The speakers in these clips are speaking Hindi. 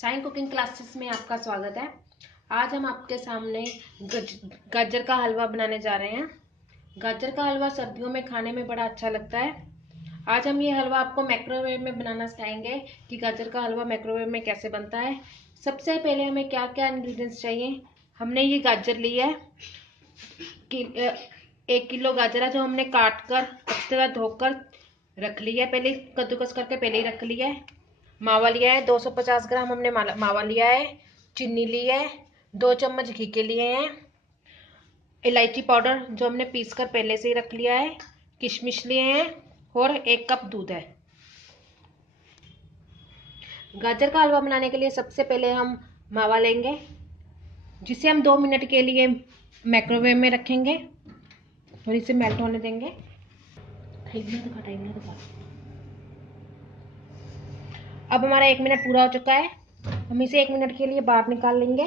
साइन कुकिंग क्लासेस में आपका स्वागत है। आज हम आपके सामने गाजर का हलवा बनाने जा रहे हैं। गाजर का हलवा सर्दियों में खाने में बड़ा अच्छा लगता है। आज हम ये हलवा आपको माइक्रोवेव में बनाना सिखाएंगे कि गाजर का हलवा माइक्रोवेव में कैसे बनता है। सबसे पहले हमें क्या क्या इंग्रेडिएंट्स चाहिए। हमने ये गाजर ली है कि 1 किलो गाजर है जो हमने काट कर अच्छी तरह धोकर रख लिया है। पहले कद्दूकस करके पहले ही रख लिया है। मावा लिया है 250 ग्राम हमने मावा लिया है। चीनी ली है, 2 चम्मच घी के लिए हैं। इलायची पाउडर जो हमने पीस कर पहले से ही रख लिया है। किशमिश लिए हैं और 1 कप दूध है। गाजर का हलवा बनाने के लिए सबसे पहले हम मावा लेंगे जिसे हम 2 मिनट के लिए माइक्रोवेव में रखेंगे और इसे मेल्ट होने देंगे। अब हमारा 1 मिनट पूरा हो चुका है। हम इसे 1 मिनट के लिए बाहर निकाल लेंगे।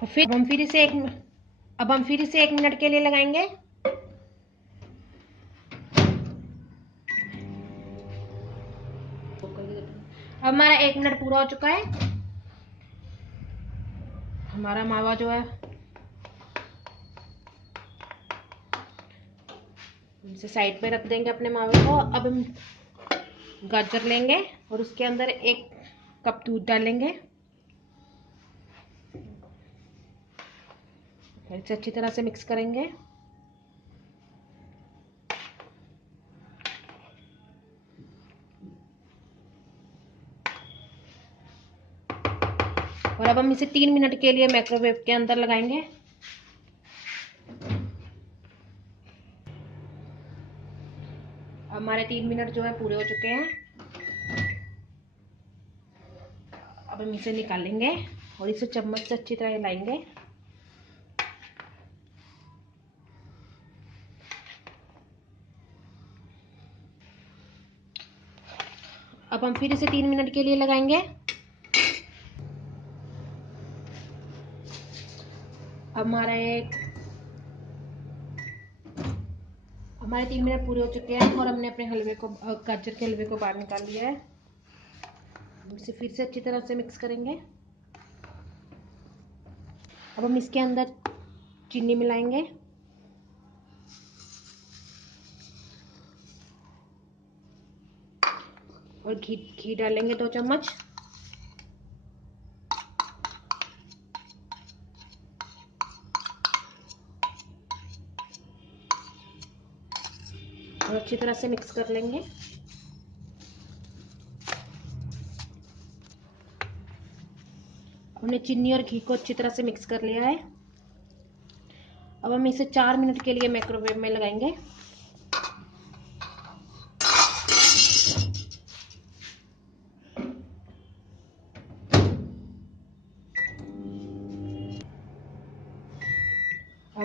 अब हम फिर इसे 1 मिनट के लिए लगाएंगे। अब हमारा 1 मिनट पूरा हो चुका है। हमारा मावा जो है इसे साइड पे रख देंगे अपने मावे को। अब हम गाजर लेंगे और उसके अंदर 1 कप दूध डालेंगे। इसे अच्छी तरह से मिक्स करेंगे। और अब हम इसे 3 मिनट के लिए माइक्रोवेव के अंदर लगाएंगे। हमारे 3 मिनट जो है पूरे हो चुके हैं। अब हम इसे निकालेंगे और इसे चम्मच से अच्छी तरह हिलाएंगे। अब हम फिर इसे 3 मिनट के लिए लगाएंगे। हमारे 3 मिनट पूरे हो चुके हैं और हमने अपने गाजर के हलवे को बाहर निकाल लिया है। इसे फिर से अच्छी तरह से मिक्स करेंगे। अब हम इसके अंदर चीनी मिलाएंगे और घी डालेंगे 2 चम्मच। और अच्छी तरह से मिक्स कर लेंगे। हमने चीनी और घी को अच्छी तरह से मिक्स कर लिया है। अब हम इसे 4 मिनट के लिए माइक्रोवेव में लगाएंगे। अब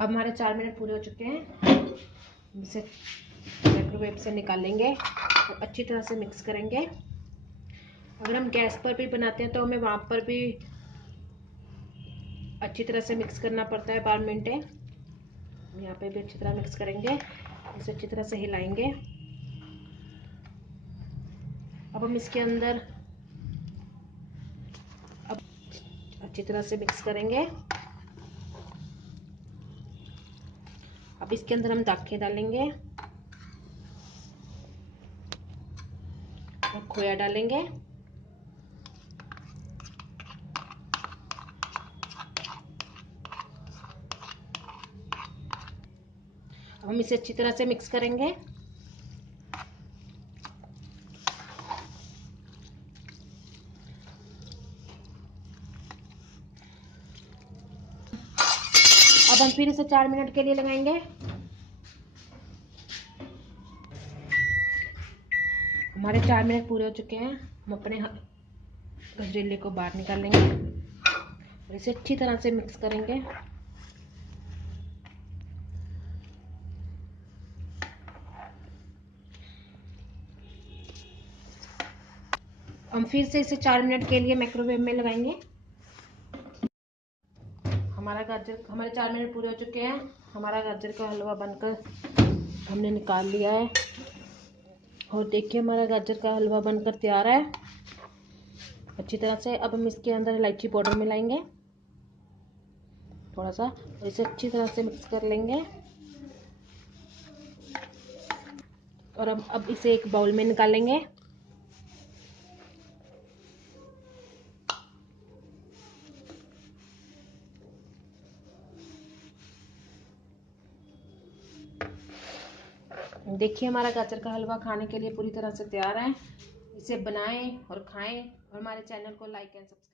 हमारे 4 मिनट पूरे हो चुके हैं। इसे माइक्रोवेव से निकालेंगे और अच्छी तरह से मिक्स करेंगे। अगर हम गैस पर भी बनाते हैं तो हमें वहां पर भी अच्छी तरह से मिक्स करना पड़ता है 12 मिनट। यहाँ पे भी अच्छी तरह मिक्स करेंगे, इसे अच्छी तरह से हिलाएंगे। अब हम इसके अंदर अच्छी तरह से मिक्स करेंगे। अब इसके अंदर हम दाखें डालेंगे और खोया डालेंगे। अब हम इसे अच्छी तरह से मिक्स करेंगे। अब हम फिर इसे 4 मिनट के लिए लगाएंगे। हमारे 4 मिनट पूरे हो चुके हैं। हम अपने गजरेले को बाहर निकाल लेंगे और इसे अच्छी तरह से मिक्स करेंगे। हम फिर से इसे 4 मिनट के लिए माइक्रोवेव में लगाएंगे। हमारे 4 मिनट पूरे हो चुके हैं। हमारा गाजर का हलवा बनकर हमने निकाल लिया है और देखिए हमारा गाजर का हलवा बनकर तैयार है अच्छी तरह से। अब हम इसके अंदर इलायची पाउडर मिलाएंगे थोड़ा सा और इसे अच्छी तरह से मिक्स कर लेंगे। और अब इसे एक बाउल में निकालेंगे। देखिए हमारा गाजर का हलवा खाने के लिए पूरी तरह से तैयार है। इसे बनाएं और खाएं और हमारे चैनल को लाइक एंड सब्सक्राइब